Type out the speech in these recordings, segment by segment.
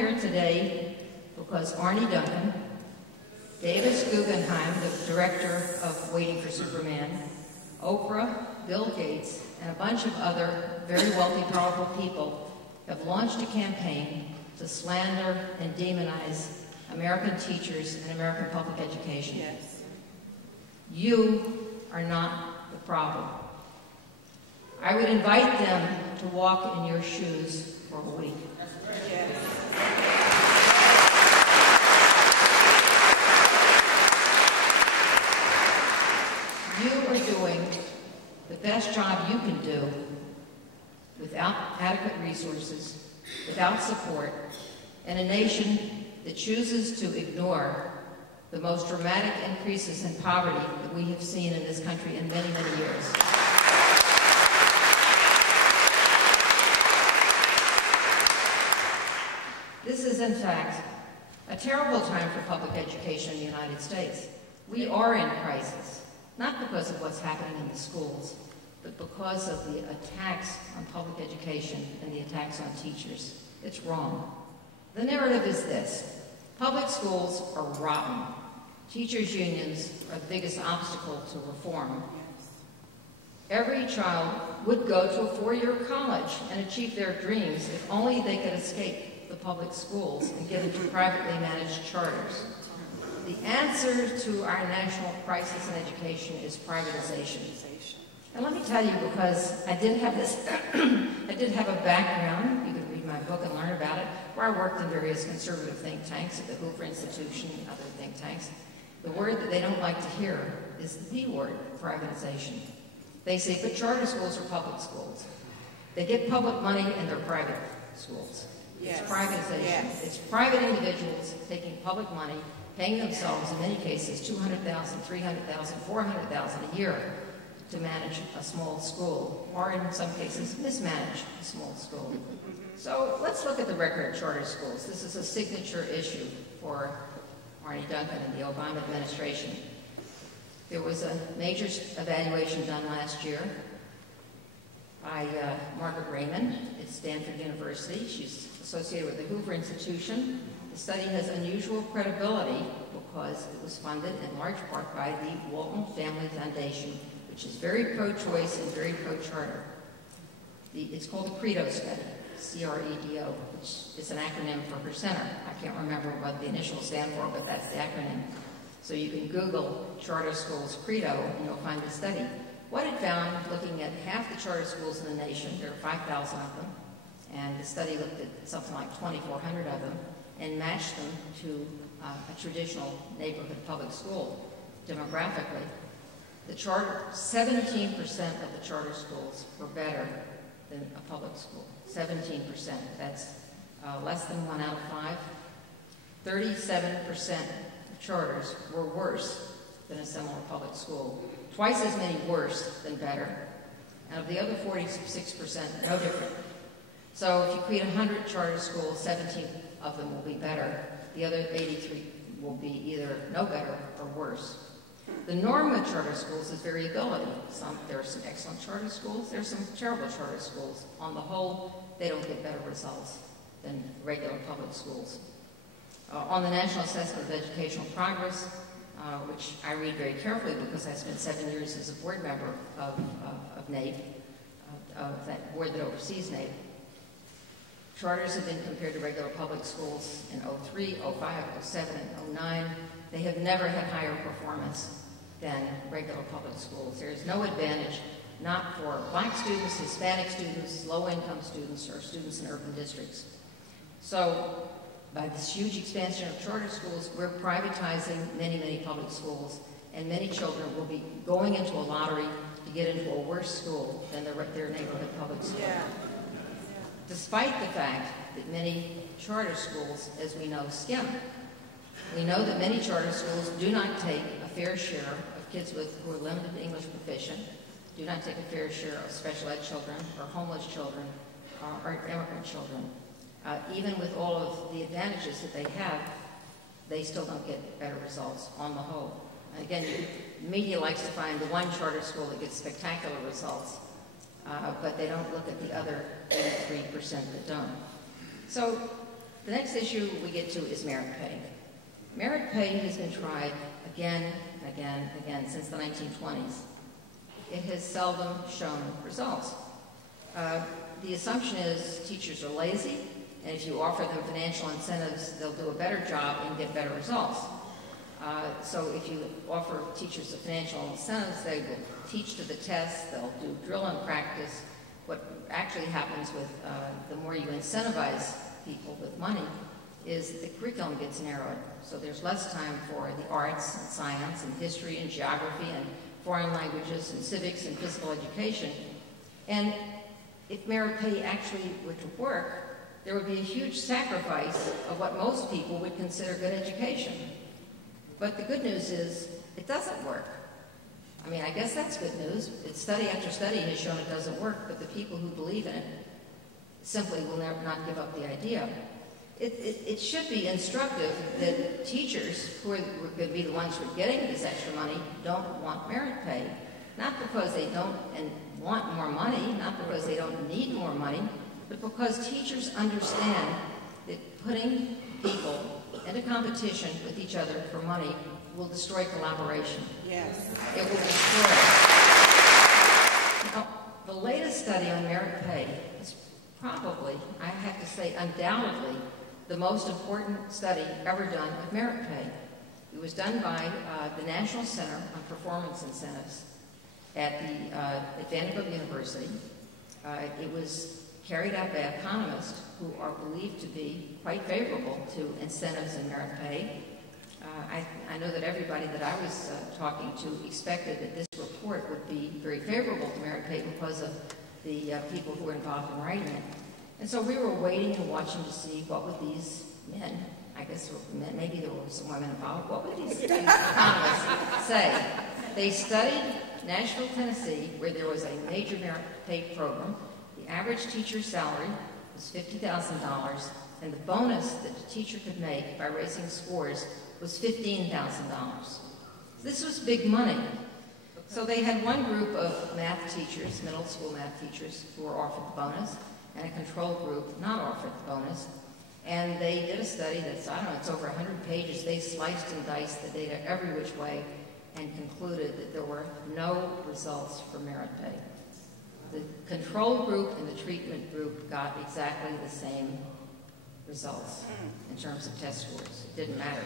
here today because Arne Duncan, Davis Guggenheim, the director of Waiting for Superman, Oprah, Bill Gates, and a bunch of other very wealthy, powerful people have launched a campaign to slander and demonize American teachers and American public education. Yes. You are not the problem. I would invite them to walk in your shoes for a week. Yes. You are doing the best job you can do without adequate resources, without support, in a nation that chooses to ignore the most dramatic increases in poverty that we have seen in this country in many, many years. This is, in fact, a terrible time for public education in the United States. We are in crisis, not because of what's happening in the schools, but because of the attacks on public education and the attacks on teachers. It's wrong. The narrative is this: public schools are rotten. Teachers' unions are the biggest obstacle to reform. Every child would go to a four-year college and achieve their dreams if only they could escape the public schools and get into privately managed charters. The answer to our national crisis in education is privatization. And let me tell you, because I did have this, I did have a background, you can read my book and learn about it, where I worked in various conservative think tanks at the Hoover Institution and other think tanks. The word that they don't like to hear is the word, privatization. They say, but charter schools are public schools. They get public money and they're private schools. Yes. It's privatization. Yes. It's private individuals taking public money, paying themselves, in many cases, $200,000, $300,000, $400,000 a year to manage a small school, or in some cases, mismanage a small school. So let's look at the record of charter schools. This is a signature issue for Arne Duncan and the Obama administration. There was a major evaluation done last year by Margaret Raymond at Stanford University. She's associated with the Hoover Institution. The study has unusual credibility because it was funded in large part by the Walton Family Foundation, which is very pro-choice and very pro-charter. It's called the CREDO study, C-R-E-D-O, which is an acronym for her center. I can't remember what the initials stand for, but that's the acronym. So you can Google charter schools CREDO and you'll find the study. What it found, looking at half the charter schools in the nation, there are 5,000 of them, and the study looked at something like 2,400 of them and matched them to a traditional neighborhood public school demographically. The charter, 17% of the charter schools were better than a public school. 17%. That's less than 1 out of 5. 37% of charters were worse than a similar public school. Twice as many worse than better. And of the other 46%, no different. So if you create 100 charter schools, 17 of them will be better. The other 83 will be either no better or worse. The norm with charter schools is variability. There are some excellent charter schools, there are some terrible charter schools. On the whole, they don't get better results than regular public schools. On the National Assessment of Educational Progress, which I read very carefully because I spent 7 years as a board member of NAEP, of that board that oversees NAEP. Charters have been compared to regular public schools in 03, 05, 07, and 09. They have never had higher performance than regular public schools. There is no advantage, not for black students, Hispanic students, low-income students, or students in urban districts. So by this huge expansion of charter schools, we're privatizing many, many public schools, and many children will be going into a lottery to get into a worse school than their neighborhood public school. Yeah. Despite the fact that many charter schools, as we know, skim. We know that many charter schools do not take a fair share of kids who are limited English proficient, do not take a fair share of special ed children, or homeless children, or immigrant children. Even with all of the advantages that they have, they still don't get better results on the whole. And again, the media likes to find the one charter school that gets spectacular results, but they don't look at the other 83% that don't. So The next issue we get to is merit pay. Merit pay has been tried again and again and again since the 1920s. It has seldom shown results. The assumption is teachers are lazy, and if you offer them financial incentives, they'll do a better job and get better results. So if you offer teachers the financial incentives, they will teach to the test, they'll do drill and practice. What actually happens with the more you incentivize people with money is the curriculum gets narrowed. So there's less time for the arts and science and history and geography and foreign languages and civics and physical education. And if merit pay actually were to work, there would be a huge sacrifice of what most people would consider good education. But the good news is it doesn't work. I mean, I guess that's good news. Study after study has shown it doesn't work, but the people who believe in it simply will not give up the idea. It should be instructive that teachers, who are going to be the ones who are getting this extra money, don't want merit pay. Not because they don't want more money, not because they don't need more money, but because teachers understand that putting people into competition with each other for money will destroy collaboration. Yes. It will destroy it. Now, the latest study on merit pay is probably, I have to say, undoubtedly, the most important study ever done of merit pay. It was done by the National Center on Performance Incentives at Vanderbilt University. It was carried out by economists who are believed to be quite favorable to incentives and merit pay. I know that everybody that I was talking to expected that this report would be very favorable to merit pay because of the people who were involved in writing it. And so we were waiting and watching to see what would these men, I guess there were men, maybe there were some women involved, what would these economists say? They studied Nashville, Tennessee, where there was a major merit pay program. The average teacher's salary was $50,000, and the bonus that the teacher could make by raising scores was $15,000. This was big money. So they had one group of math teachers, middle school math teachers, who were offered the bonus, and a control group not offered the bonus. And they did a study that's, I don't know, it's over 100 pages. They sliced and diced the data every which way and concluded that there were no results for merit pay. The control group and the treatment group got exactly the same results in terms of test scores. It didn't matter.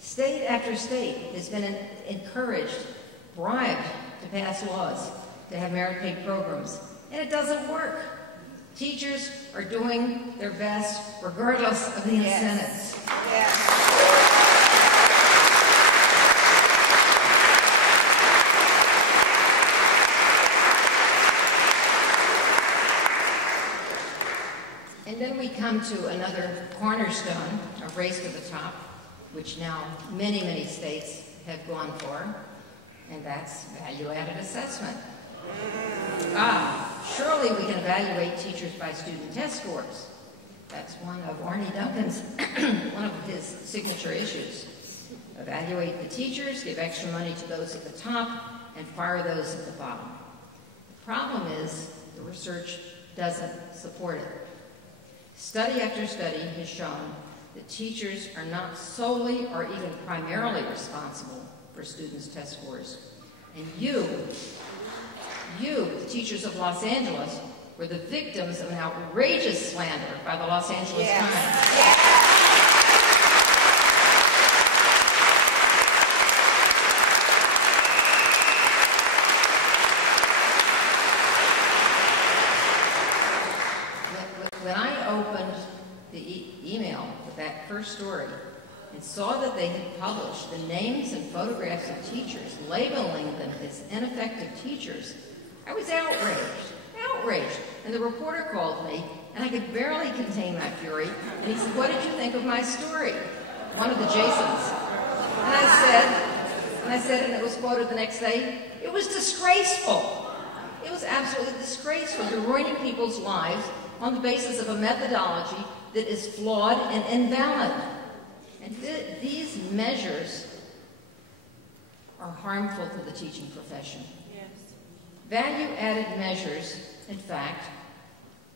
State after state has been encouraged, bribed to pass laws to have merit pay programs, and it doesn't work. Teachers are doing their best regardless of the incentives. Yes. And then we come to another cornerstone of Race to the Top, which now many, many states have gone for, and that's value-added assessment. Surely we can evaluate teachers by student test scores. That's one of Arne Duncan's, one of his signature issues. Evaluate the teachers, give extra money to those at the top, and fire those at the bottom. The problem is the research doesn't support it. Study after study has shown that teachers are not solely or even primarily responsible for students' test scores. And you, the teachers of Los Angeles, were the victims of an outrageous slander by the Los Angeles Times. Yes. When I opened the email with that first story and saw that they had published the names and photographs of teachers, labeling them as ineffective teachers, I was outraged. And the reporter called me, and I could barely contain my fury. And he said, "What did you think of my story?" One of the Jasons. And I said, and it was quoted the next day, it was disgraceful. It was absolutely disgraceful. You're ruining people's lives on the basis of a methodology that is flawed and invalid. And these measures are harmful to the teaching profession. Yes. Value-added measures, in fact,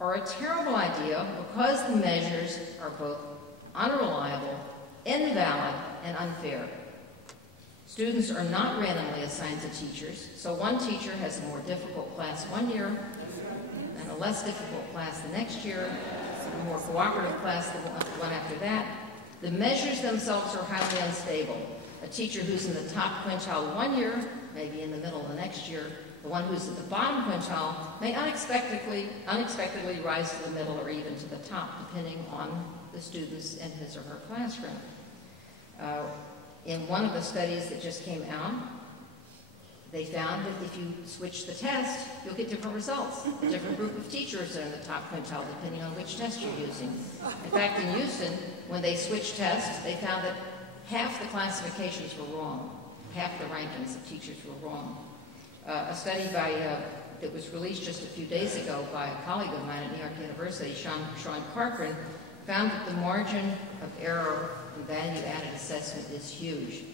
are a terrible idea because the measures are both unreliable, invalid, and unfair. Students are not randomly assigned to teachers, so one teacher has a more difficult class one year and a less difficult class the next year, a more cooperative class the one after that. The measures themselves are highly unstable. A teacher who's in the top quintile one year may be in the middle the next year. The one who's at the bottom quintile may unexpectedly rise to the middle or even to the top, depending on the students in his or her classroom. In one of the studies that just came out, they found that if you switch the test, you'll get different results. A different group of teachers are in the top quintile, depending on which test you're using. In fact, in Houston, when they switched tests, they found that half the classifications were wrong. Half the rankings of teachers were wrong. A study that was released just a few days ago by a colleague of mine at New York University, Sean Corcoran, found that the margin of error in value-added assessment is huge.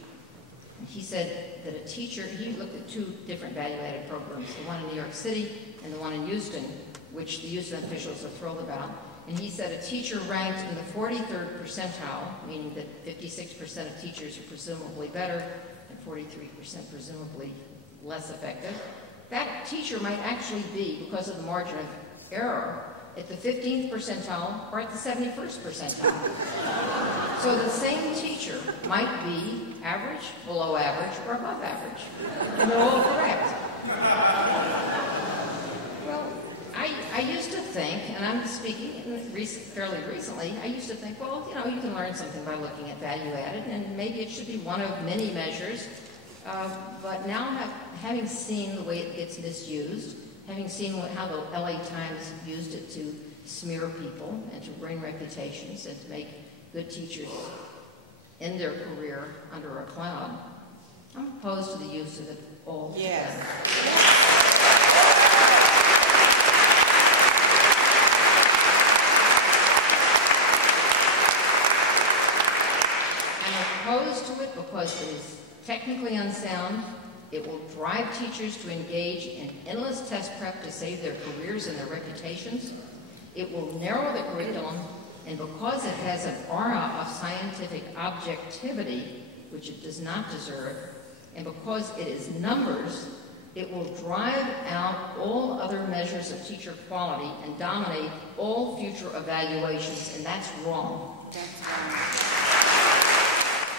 And he said that a teacher, he looked at two different value-added programs, the one in New York City and the one in Houston, which the Houston officials are thrilled about. And he said a teacher ranked in the 43rd percentile, meaning that 56% of teachers are presumably better and 43% presumably less effective. That teacher might actually be, because of the margin of error, at the 15th percentile or at the 71st percentile. So the same teacher might be average, below average, or above average. And they're all correct. Well, I used to think, and I'm speaking fairly recently, I used to think, well, you know, you can learn something by looking at value added, and maybe it should be one of many measures. But now, having seen the way it gets misused, having seen how the LA Times used it to smear people and to ruin reputations and to make good teachers end their career under a cloud, I'm opposed to the use of it all. Yes. I'm opposed to it because it is technically unsound. It will drive teachers to engage in endless test prep to save their careers and their reputations. It will narrow the curriculum, and because it has an aura of scientific objectivity, which it does not deserve, and because it is numbers, it will drive out all other measures of teacher quality and dominate all future evaluations, and that's wrong.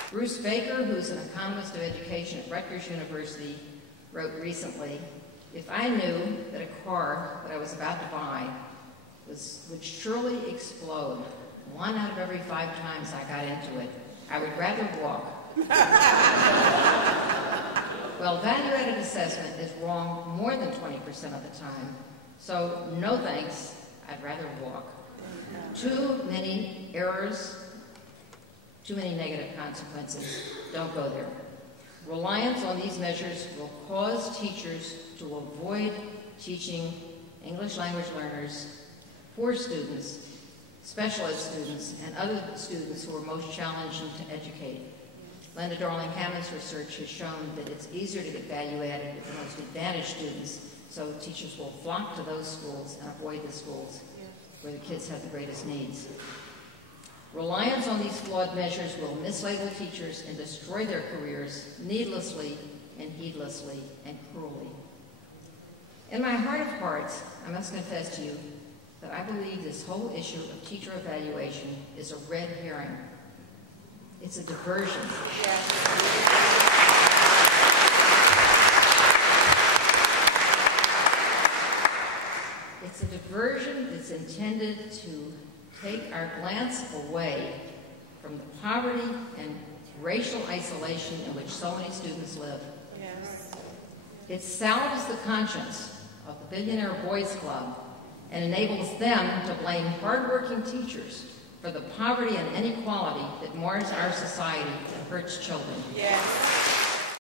Bruce Baker, who's an economist of education at Rutgers University, wrote recently, "If I knew that a car that I was about to buy would surely explode 1 out of every 5 times I got into it, I would rather walk." Well, value-added assessment is wrong more than 20% of the time. So, no thanks, I'd rather walk. Too many errors, too many negative consequences. Don't go there. Reliance on these measures will cause teachers to avoid teaching English language learners, poor students, special ed students, and other students who are most challenging to educate. Linda Darling-Hammond's research has shown that it's easier to get value added with the most advantaged students, so teachers will flock to those schools and avoid the schools where the kids have the greatest needs. Reliance on these flawed measures will mislabel teachers and destroy their careers needlessly and heedlessly and cruelly. In my heart of hearts, I must confess to you that I believe this whole issue of teacher evaluation is a red herring. It's a diversion. It's a diversion that's intended to take our glance away from the poverty and racial isolation in which so many students live. Yes. It salves the conscience of the Billionaire Boys Club and enables them to blame hardworking teachers for the poverty and inequality that mars our society and hurts children. Yes.